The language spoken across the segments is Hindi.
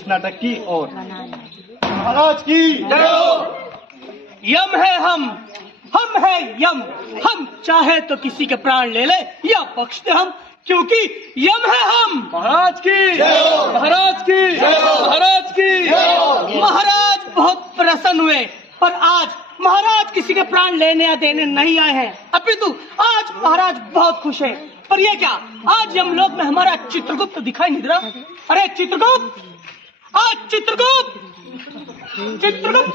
इस नाटक की ओर। महाराज की जय हो। यम है हम है यम। हम चाहे तो किसी के प्राण ले ले या बख्श दे हम, क्योंकि यम है हम। महाराज की जय हो। महाराज की जय हो। महाराज की जय हो। महाराज बहुत प्रसन्न हुए, पर आज महाराज किसी के प्राण लेने या देने नहीं आए हैं, अपितु आज महाराज बहुत खुश है। पर ये क्या, आज यमलोक में हमारा चित्रगुप्त दिखाई नहीं दे रहा। अरे चित्रगुप्त, आज चित्रगुप्त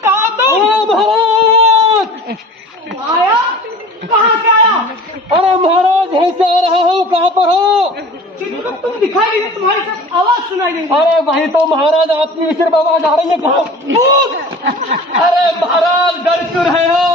कहाँ तुम? आया? कहाँ से आया? अरे महाराज यहीं से आ रहा हूँ, कहाँ पर हो? चित्रगुप्त तुम दिखाई नहीं दे, तुम्हारी सब आवाज सुनाई नहीं। अरे वही तो महाराज, आपकी सिर्फ आवाज आ रही है। कहाँ? अरे महाराज डर क्यों रहे हो?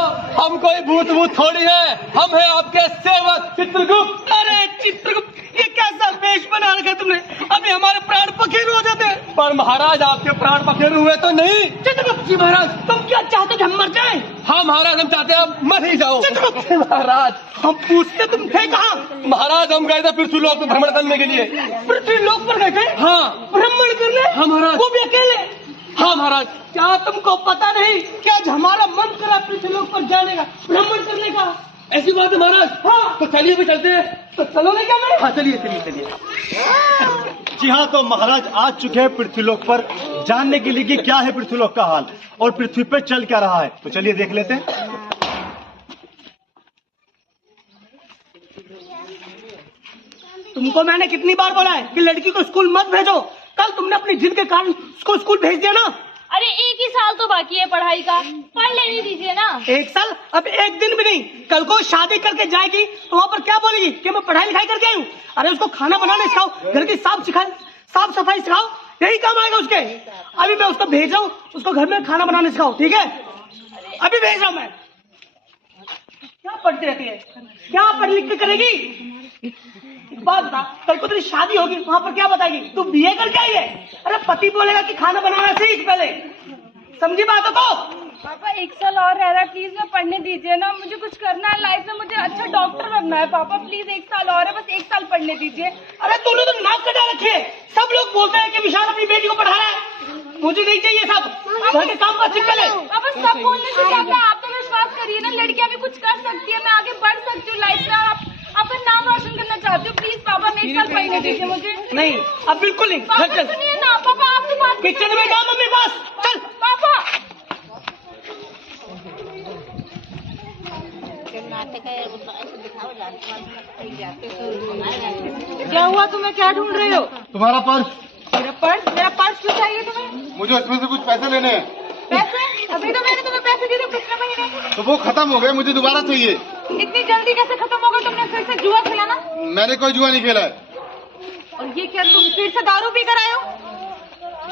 हम कोई भूत थोड़ी है, हम है आपके सेवक चित्रगुप्त। अरे चित्रगुप्त, ये कैसा वेश बना रखा तुमने? अभी हमारे प्राण पखेरु हो जाते। पर महाराज आपके प्राण पखेरु हुए तो नहीं। चित्रगुप्त जी महाराज, तुम क्या चाहते कि हम मर जाएं? हाँ महाराज, हम चाहते हैं आप मर ही जाओ। चित्रगुप्त महाराज, हम पूछते तुम थे कहाँ? महाराज हम गए थे पृथ्वीलोक में भ्रमण करने के लिए। पृथ्वीलोक पर गए थे? हाँ भ्रमण करने? हाँ महाराज। वो भी अकेले? हाँ महाराज। क्या तुमको पता नहीं कि आज हमारा मन करा पृथ्वीलोक पर जाने का, भ्रमण करने का? ऐसी बात है महाराज। हाँ तो चलिए भी चलते हैं। तो चलो नहीं क्या मैं? हाँ चलिए चलिए चलिए। जी हाँ, तो महाराज आ चुके हैं पृथ्वीलोक पर, जानने के लिए कि क्या है पृथ्वीलोक का हाल और पृथ्वी पे चल क्या रहा है। तो चलिए देख लेते हैं। तुमको मैंने कितनी बार बोला है कि लड़की को स्कूल मत भेजो। कल तुमने अपनी जिद के कारण उसको स्कूल भेज दिया ना। अरे एक ही साल तो बाकी है पढ़ाई का, पढ़ लेने दीजिए ना। एक साल? अब एक दिन भी नहीं। कल को शादी करके जाएगी तो वहाँ पर क्या बोलेगी कि मैं पढ़ाई लिखाई करके आई हूँ? अरे उसको खाना बनाना सिखाओ, घर की साफ सफाई सिखाओ, यही काम आएगा उसके। अभी मैं उसको भेज रहा हूँ, उसको घर में खाना बनाना सिखाओ, ठीक है? अभी भेज रहा हूँ मैं। क्या पढ़ती रहती है, क्या पढ़ लिख के करेगी? बात बता, कल को तेरी शादी होगी, वहाँ पर क्या बताएगी? तू बीए करके आई है? अरे पति बोलेगा कि खाना बनाना सीख पहले, समझी बातों को? पापा एक साल और रह रहा है, प्लीज मैं पढ़ने दीजिए ना। मुझे कुछ करना है लाइफ में, मुझे अच्छा डॉक्टर बनना है। पापा प्लीज एक साल और है, बस एक साल पढ़ने दीजिए। अरे तूने तो नाक कटा रखी है। सब लोग बोलते हैं कि विशाल अपनी बेटी को पढ़ा रहा है, मुझे नहीं चाहिए सब। घर के काम का सीख पहले। पापा सब बोलने से क्या होता है? आप तो विश्वास करिए ना, लड़कियां भी कुछ कर सकती है, मैं आगे बढ़ सकती हूँ लाइफ में। आप अपना नाम रोशन करना चाहती हूँ, प्लीज पापा मैं एक साल पढ़ने दीजिए मुझे। नहीं अब बिल्कुल नहीं। पापा सुनिए ना, पापा आपकी बात किचन में जा मम्मी पास, चल। पापा क्या हुआ, तुम्हें क्या ढूंढ रहे हो? तुम्हारा पर्स। मेरा पर्स क्यों चाहिए तुम्हें? मुझे उसमें से कुछ पैसे लेने हैं। पैसे? अभी तो मैंने तुम्हें पैसे दिए थे पिछले महीने। तो वो खत्म हो गए, मुझे दोबारा चाहिए। इतनी जल्दी कैसे खत्म होगा? तुमने फिर से जुआ खेला ना? मैंने कोई जुआ नहीं खेला है। और ये क्या, तुम फिर से दारू पी कर आए हो?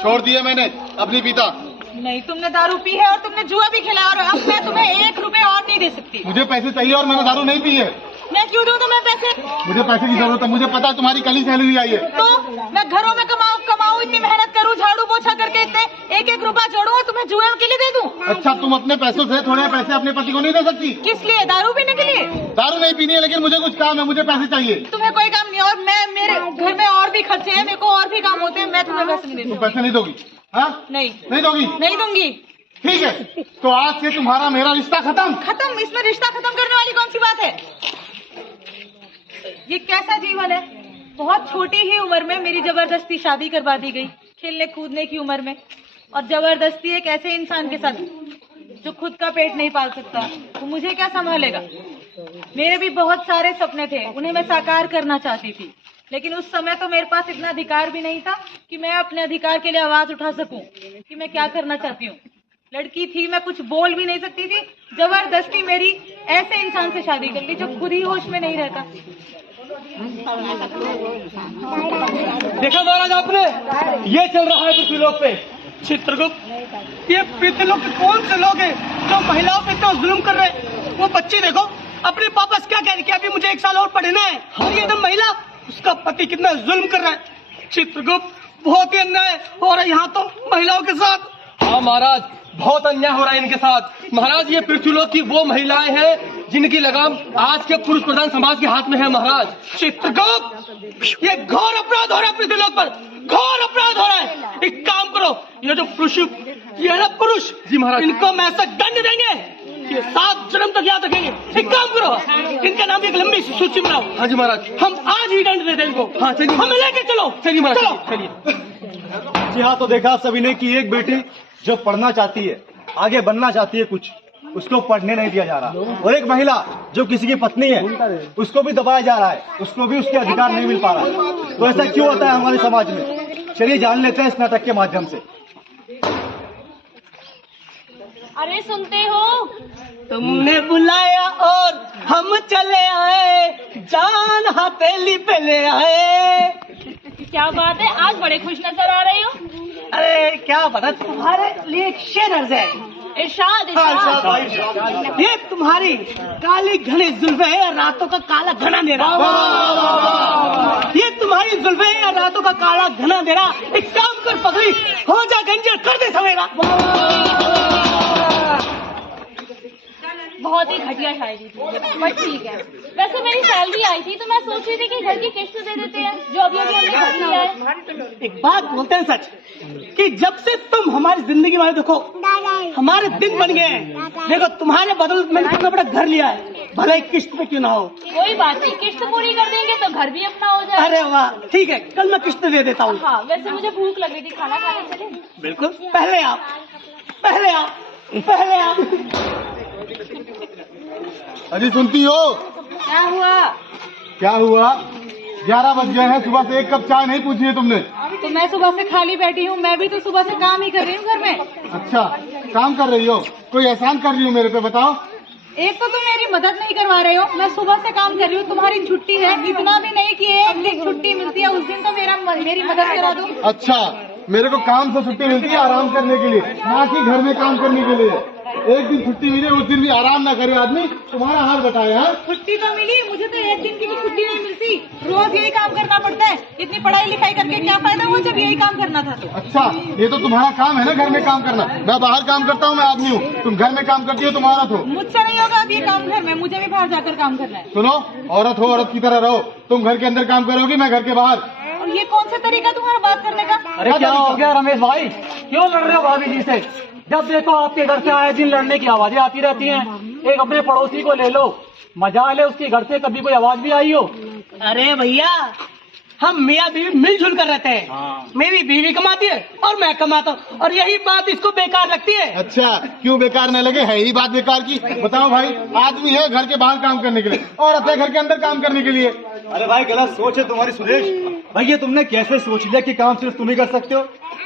छोड़ दिया मैंने, अब नहीं पीता। नहीं, तुमने दारू पी है और तुमने जुआ भी खेला, और अब मैं तुम्हें 1 रुपए और नहीं दे सकती। मुझे पैसे चाहिए और मैंने दारू नहीं पी है। मैं क्यों दूं तुम्हें पैसे? मुझे पैसे की जरूरत है, मुझे पता है तुम्हारी कल ही सैलरी आई है। तो मैं घरों में कमाऊं, इतनी मेहनत करूं, झाड़ू पोछा करके इतने 1-1 रुपया जोड़ूं और तुम्हें जुए के लिए दे दूं? अच्छा, तुम अपने पैसों से थोड़े पैसे अपने पति को नहीं दे सकती? किस लिए? दारू पीने के लिए? दारू नहीं पीनी है, लेकिन मुझे कुछ काम है, मुझे पैसे चाहिए। तुम्हें कोई काम नहीं, और मेरे घर में और भी खर्चे हैं, मेरे को और भी काम होते हैं, मैं तुम्हें पैसे नहीं तुम दूंगी। पैसे नहीं दोगी? हाँ नहीं दोगी? नहीं दूंगी। ठीक है, तो आज से तुम्हारा मेरा रिश्ता खत्म। इसमें रिश्ता खत्म करने वाली कौन सी बात है? ये कैसा जीवन है? बहुत छोटी ही उम्र में मेरी जबरदस्ती शादी करवा दी गई, खेलने कूदने की उम्र में। और जबरदस्ती एक ऐसे इंसान के साथ जो खुद का पेट नहीं पाल सकता, तो मुझे क्या संभालेगा? मेरे भी बहुत सारे सपने थे, उन्हें मैं साकार करना चाहती थी, लेकिन उस समय तो मेरे पास इतना अधिकार भी नहीं था कि मैं अपने अधिकार के लिए आवाज उठा सकूं कि मैं क्या करना चाहती हूँ। लड़की थी, मैं कुछ बोल भी नहीं सकती थी। जबरदस्ती मेरी ऐसे इंसान से शादी कर ली जो खुद ही होश में नहीं रहता। देखा महाराज आपने, ये चल रहा है पृथ्वीलोक पे। चित्रगुप्त, ये पृथ्वीलोक के कौन से लोग हैं जो महिलाओं पे इतना जुल्म कर रहे हैं? वो बच्ची देखो, अपने पापा से क्या कह रही कि अभी मुझे 1 साल और पढ़ना है, और ये एकदम महिला, उसका पति कितना जुल्म कर रहा है। चित्रगुप्त, बहुत ही अन्याय हो रहा है यहाँ तो महिलाओं के साथ। हाँ महाराज, बहुत अन्याय हो रहा है इनके साथ। महाराज ये पृथ्वीलोक की वो महिलाएं हैं जिनकी लगाम आज के पुरुष प्रधान समाज के हाथ में है। महाराज चित्रगुप्त, ये घोर अपराध हो रहा है पृथ्वीलोक पर, घोर अपराध हो रहा है। एक काम करो, ये जो पुरुष, ये है ना पुरुष जी महाराज। इनको मैं ऐसा दंड देंगे कि 7 जन्म तक याद रखेंगे। एक काम करो, इनका नाम एक लंबी सूची बनाओ। हाँ जी महाराज। हम आज ही दंड दे दें इनको। हाँ चलिए। हमें लेके चलो। चलिए महाराज, चलो। चलिए। जी हाँ, तो देखा आप सभी ने कि एक बेटी जो पढ़ना चाहती है, आगे बनना चाहती है कुछ, उसको पढ़ने नहीं दिया जा रहा, और एक महिला जो किसी की पत्नी है उसको भी दबाया जा रहा है, उसको भी उसके अधिकार नहीं मिल पा रहा है। तो ऐसा क्यों होता है हमारे समाज में? चलिए जान लेते हैं इस नाटक के माध्यम से। अरे सुनते हो, तुमने बुलाया और हम चले आए, जान हथेली पे ले आए। क्या बात है, आज बड़े खुश नजर आ रहे हो। अरे क्या बता, तुम्हारे लिए एक शेर अर्ज है। इरशाद इरशाद। ये तुम्हारी काली घनी जुल्फे है, रातों का काला घना अंधेरा। ये तुम्हारी जुल्फे है, रातों का काला घना अंधेरा। एक काम कर पगड़ी, हो जा गंजर, कर दे सवेरा। बहुत ही घटिया शायरी थी, बट ठीक है। वैसे मेरी सैलरी आई थी तो मैं सोच रही थी कि घर की किस्त दे देते हैं, जो अभी अभी हमने घर लिया है। एक बात बोलते हैं सच, कि जब से तुम हमारी जिंदगी में आए, देखो हमारे दिन बन गए हैं। देखो तुम्हारे बदल मैंने कितना बड़ा घर लिया है, भले ही किस्त पे क्यों ना हो। कोई बात नहीं, किस्त पूरी कर देंगे तो घर भी अपना हो जाए। अरे वाह, ठीक है, कल मैं किस्त दे देता हूँ। हाँ, वैसे मुझे भूख लग रही थी, खाना खाने चले। बिल्कुल, पहले आप, पहले आप, पहले आप। अरे सुनती हो, क्या हुआ? क्या हुआ? 11 बज गए हैं, सुबह से एक कप चाय नहीं पूछी है तुमने। तो मैं सुबह से खाली बैठी हूँ, मैं भी तो सुबह से काम ही कर रही हूँ घर में। अच्छा, काम कर रही हो? कोई एहसान कर रही हो मेरे पे, बताओ। एक तो तुम मेरी मदद नहीं करवा रहे हो, मैं सुबह से काम कर रही हूँ, तुम्हारी छुट्टी है, इतना भी नहीं कि एक दिन छुट्टी मिलती है, उस दिन तो मेरी मदद करा दो। अच्छा, मेरे को काम से छुट्टी मिलती है आराम करने के लिए, ना कि घर में काम करने के लिए। एक दिन छुट्टी मिले, उस दिन भी आराम ना करे आदमी, तुम्हारा हाल बताए। हाँ, छुट्टी तो मिली, मुझे तो एक दिन की भी छुट्टी नहीं मिलती, रोज यही काम करना पड़ता है। इतनी पढ़ाई लिखाई करके क्या फायदा हुआ जब यही काम करना था तो। अच्छा, ये तो तुम्हारा काम है ना, घर में काम करना। मैं बाहर काम करता हूँ, मैं आदमी हूँ, तुम घर में काम करती हो, तुम्हारा तो। मुझसे नहीं होगा अब ये काम घर में, मुझे भी बाहर जाकर काम करना है। सुनो, औरत हो, औरत की तरह रहो। तुम घर के अंदर काम करोगी, मैं घर के बाहर। और ये कौन सा तरीका तुम्हारा बात करने का? अरे क्या हो गया रमेश भाई, क्यों लड़ रहे हो भाभी जी से? जब देखो आपके घर से आए दिन लड़ने की आवाजें आती रहती हैं। एक अपने पड़ोसी को ले लो, मजा ले, उसके घर से कभी कोई आवाज भी आई हो? अरे भैया, हम मियाँ बीवी मिलजुल कर रहते हैं। मेरी बीवी कमाती है और मैं कमाता हूँ, और यही बात इसको बेकार लगती है। अच्छा, क्यों बेकार न लगे? है ही बात बेकार की। बताओ भाई, आदमी है घर के बाहर काम करने के लिए, औरत है घर के अंदर काम करने के लिए। अरे भाई, गलत सोच है तुम्हारी सुरेश। भाई ये तुमने कैसे सोच लिया कि काम सिर्फ तुम ही कर सकते हो,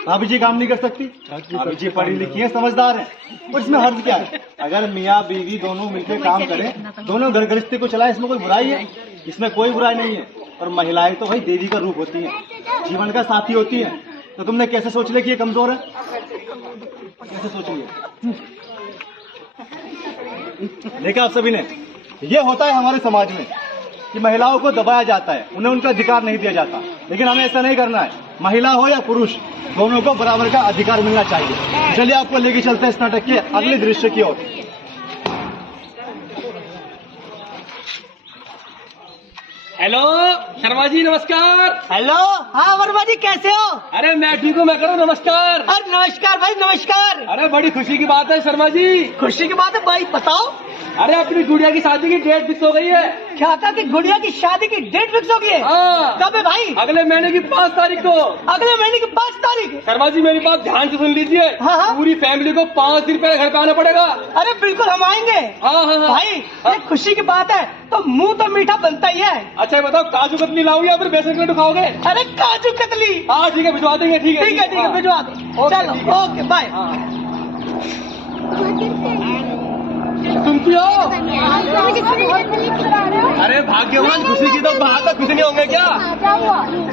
भाभी जी काम नहीं कर सकती? भाभी जी पढ़ी लिखी है, समझदार है, और इसमें हर्ज क्या है? अगर मियाँ बीवी दोनों मिलकर काम करें, दोनों घर गृहस्थी को चलाएं, इसमें कोई बुराई है? इसमें कोई बुराई नहीं है। और महिलाएं तो भाई देवी का रूप होती हैं, जीवन का साथी होती हैं। तो तुमने कैसे सोच लिया कि ये कमजोर है? कैसे सोच लिया? देखा आप सभी ने, ये होता है हमारे समाज में कि महिलाओं को दबाया जाता है, उन्हें उनका अधिकार नहीं दिया जाता। लेकिन हमें ऐसा नहीं करना है, महिला हो या पुरुष, दोनों को बराबर का अधिकार मिलना चाहिए। चलिए आपको लेके चलते हैं इस नाटक के अगले दृश्य की ओर। हेलो शर्मा जी, नमस्कार। हेलो, हाँ वर्मा जी, कैसे हो? अरे मैं ठीक हूँ, मैं करूँ नमस्कार। अरे नमस्कार भाई, नमस्कार। अरे बड़ी खुशी की बात है शर्मा जी। खुशी की बात है भाई, बताओ। अरे अपनी गुड़िया की शादी की डेट फिक्स हो गई है। क्या कहा कि गुड़िया की शादी की डेट फिक्स हो गई है? हाँ। कब है भाई? अगले महीने की 5 तारीख को। अगले महीने की 5 तारीख? शर्मा जी मेरी बात ध्यान से सुन लीजिए। हाँ, हाँ। पूरी फैमिली को 5 दिन पहले घर पे आना पड़ेगा। अरे बिल्कुल, हम आएंगे। हाँ हाँ हाँ। भाई ये खुशी की बात है, तो मुंह तो मीठा बनता ही है। अच्छा बताओ, काजू कतली लाऊं या फिर बेसन कटू खाओगे? अरे काजू कतली। हाँ ठीक है, भिजवा देंगे। ठीक है ठीक है, ठीक है, भिजवा दो। ओके, चलो, ठीक है। Okay, bye. सुनती हो? अरे भाग्यवान, खुशी की तो बात है, खुश नहीं होंगे क्या?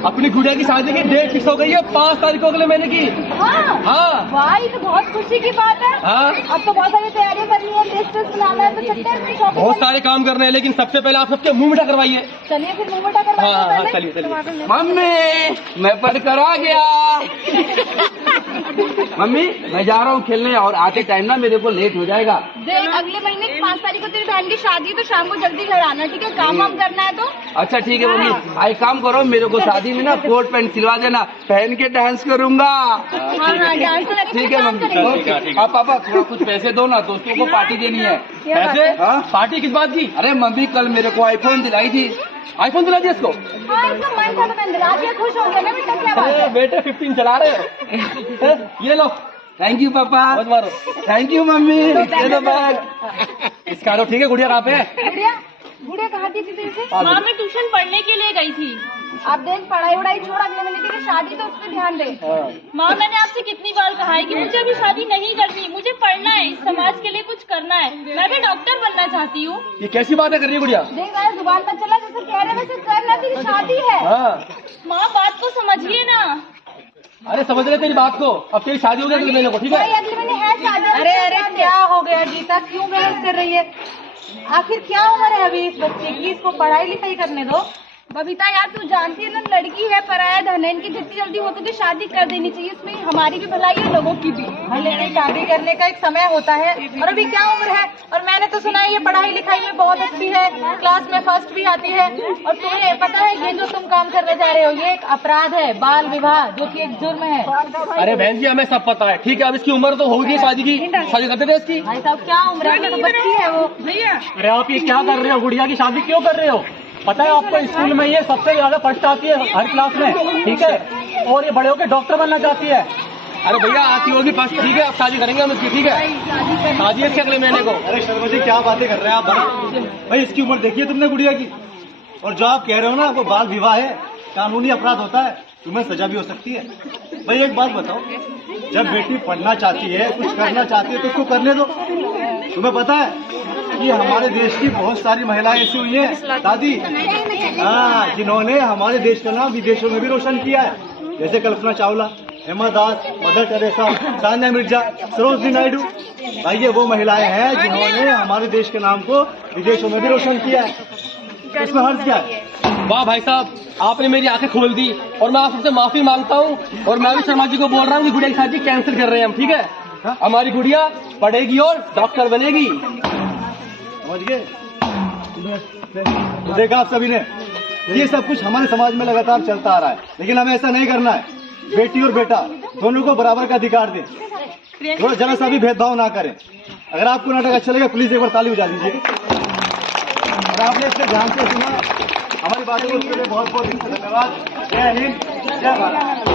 अपनी गुड़िया की शादी की डेट फिक्स हो गई है 5 तारीख को अगले महीने की। हाँ भाई, तो बहुत खुशी की बात है। हाँ, अब तो बहुत सारी तैयारियां करनी है, लिस्ट बनाना है, तो चलते हैं शॉपिंग। बहुत सारे काम करने हैं, लेकिन सबसे पहले आप सबके मुंह मीठा करवाइए। चलिए फिर मुंह मीठा करवाते हैं हाँ हाँ, पहले। चलिए चलिए। मम्मी मैं पढ़कर आ गया। मम्मी मैं जा रहा हूँ खेलने, और आते टाइम ना मेरे को लेट हो जाएगा। देख, अगले महीने 5 तारीख को तेरी बहन की शादी है, तो शाम को जल्दी घर आना, ठीक है? काम वाम करना है तो। अच्छा ठीक है मम्मी, एक काम करो, मेरे को शादी में ना कोट पैंट सिलवा देना, पहन के डांस करूंगा। हाँ, डांस तो करेंगे, ठीक है काम मम्मी। करेंगे। आप पापा थोड़ा कुछ पैसे दो ना, दोस्तों को पार्टी देनी है। पैसे? हाँ, पार्टी किस बात की? अरे मम्मी कल मेरे को आईफोन दिलाई थी। आईफोन दिला दिया इसको? हाँ, इसका मन था तो मैंने दिला दिया, खुश हो गया ना बेटा, क्या बात है? बेटे 15 चला रहे हो। ये लो। थैंक यू पापा। मारो। Thank you mummy. ये लो बैग। इसका लो, ठीक है। गुड़िया कहाँ पे है? गुड़िया कहाँ थी तेरे से? माँ मैं ट्यूशन पढ़ने के लिए गई थी। आप देख, पढ़ाई वढ़ाई छोड़, अगले महीने तेरी शादी, तो उस पर ध्यान दे। माँ मैंने आपसे कितनी बार कहा है कि मुझे अभी शादी नहीं करनी, मुझे पढ़ना है, इस समाज के लिए कुछ करना है, मैं भी डॉक्टर बनना चाहती हूँ। ये कैसी बात है कर रही है गुड़िया? देख रहा है, जुबान पर चला, जैसे कह रहे वैसे करना, तेरी शादी है। माँ बात को समझिए ना। अरे समझ रहे तेरी बात को, अब तेरी शादी हो गई अगले महीने को, ठीक भाई है? अगले महीने है शादी। अरे अरे क्या हो गया गीता, क्यों बहस कर रही है? आखिर क्या उम्र है अभी इस बच्चे की, इसको पढ़ाई लिखाई करने दो। बबीता यार, तू जानती है ना, लड़की है, पराया धन है, इनकी जितनी जल्दी हो सके शादी कर देनी चाहिए, इसमें हमारी भी भलाई है, लोगों की भी। लेकिन शादी करने का एक समय होता है, और अभी क्या उम्र है? और मैंने तो सुना है ये पढ़ाई लिखाई में बहुत अच्छी है, क्लास में फर्स्ट भी आती है। और तुम्हें पता है ये जो तुम काम करने जा रहे हो ये एक अपराध है, बाल विवाह, जो कि एक जुर्म है। अरे बहन जी हमें सब पता है, ठीक है? अब इसकी उम्र तो होगी शादी की, शादी करते थे इसकी। भाई साहब क्या उम्र है, तो बच्ची है वो। भैया अरे आप ये क्या कर रहे हो? गुड़िया की शादी क्यों कर रहे हो? पता है आपको स्कूल में ये सबसे ज्यादा फर्स्ट आती है हर क्लास में, ठीक है? और ये बड़े होकर डॉक्टर बनना चाहती है। अरे भैया आती होगी फर्स्ट, ठीक है? अब शादी करेंगे हम इसकी, ठीक है? शादी इसके अगले महीने को। अरे शर्मा जी क्या बातें कर रहे हैं आप? भाई इसकी उम्र देखिए तुमने गुड़िया की, और जो आप कह रहे हो ना वो बाल विवाह है, कानूनी अपराध होता है, तुम्हें सजा भी हो सकती है। भाई एक बात बताओ, जब बेटी पढ़ना चाहती है, कुछ करना चाहती है, तो उसको करने दो। तुम्हें पता है कि हमारे देश की बहुत सारी महिलाएं ऐसी हुई हैं दादी, हाँ, जिन्होंने हमारे देश का नाम विदेशों में भी रोशन किया है, जैसे कल्पना चावला, हेमा दास, मदर टेरेसा, सानिया मिर्जा, सरोजिनी नायडू। भाई ये वो महिलाएं हैं जिन्होंने हमारे देश के नाम को विदेशों में भी रोशन किया है, इसमें हर्ज क्या है? वाह भाई साहब, आपने मेरी आंखें खोल दी, और मैं आप सबसे माफी मांगता हूँ। और मैं भी शर्मा जी को बोल रहा हूँ कि गुड़िया की शादी कैंसिल कर रहे हैं हम, ठीक है? हमारी गुड़िया पढ़ेगी और डॉक्टर बनेगी। समझ गए? तो देखा आप सभी ने, ये सब कुछ हमारे समाज में लगातार चलता आ रहा है, लेकिन हमें ऐसा नहीं करना है। बेटी और बेटा दोनों को बराबर का अधिकार दें, थोड़ा जरा सा भी भेदभाव ना करें। अगर आपको नाटक अच्छा लगे प्लीज एक बार ताली बजा दीजिए। और आपने इससे ध्यान से सुना हमारी बातों को, उसके लिए बहुत बहुत धन्यवाद। जय हिंद, जय भारत।